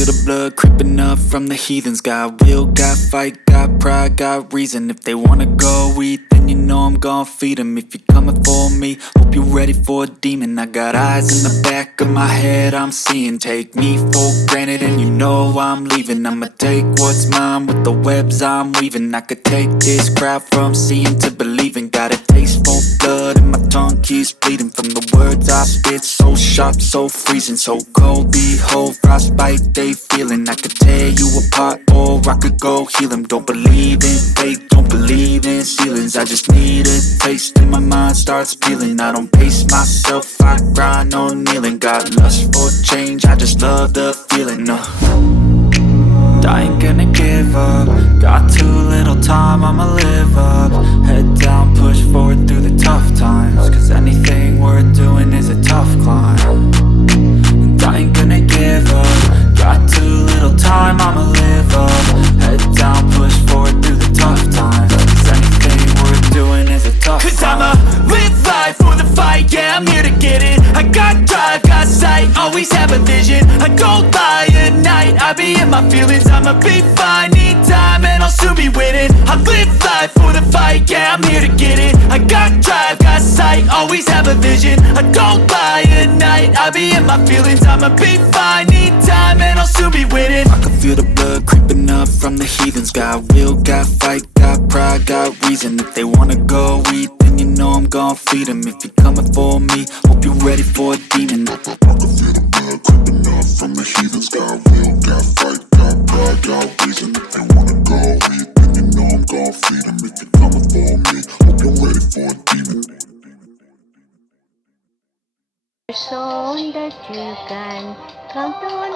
feel the blood creeping up from the heathens. Got will, got fight, got pride, got reason. If they wanna go eat, then you know I'm gon' feed them. If you're coming for me, hope you're ready for a demon. I got eyes in the back of my head, I'm seeing. Take me for granted and you know I'm leaving. I'ma take what's mine with the webs I'm weaving. I could take this crowd from seeing to believing. Got a taste for blood and my tongue keeps bleeding from the words I spit. So sharp, so freezing, so cold. Behold, frostbite they feeling. I could tear you apart or I could go heal them. Don't believe in fate, don't believe in ceilings. I just need a taste and my mind starts peeling. I don't pace myself, I grind on kneeling. Got lust for change, I just love the feeling. I ain't gonna give up. Got too little time, I'ma live up. Head down, push forward through the tough times. Cause anything worth doing is a tough climb. And I ain't gonna give up. Got too little time, I'ma live up. Head down, push forward through the tough times. Cause anything worth doing is a tough climb. Cause I'ma live life for the fight, yeah, I'm here to get it. I got drive, got sight, always have a vision. I don't lie at night, I be in my feelings. I'ma be fine, need time and I'll soon be winning. I live life for the fight, yeah, I'm here to get it. I got drive, got sight, always have a vision. I don't lie at night, I be in my feelings. I'ma be fine, need time and I'll soon be winning. I can feel the blood creeping up from the heathens. Got will, got fight, got pride, got reason. If they wanna go eat, then you know I'm gon' feed them. If you're coming for me, hope you're ready for a demon. I can feel the blood creeping up from the heathens. Got will, got fight, got pride, got reason. If they wanna go eat, then you know I'm gon' feed them. If you're coming for me, hope you're ready for a demon. So that you can come to an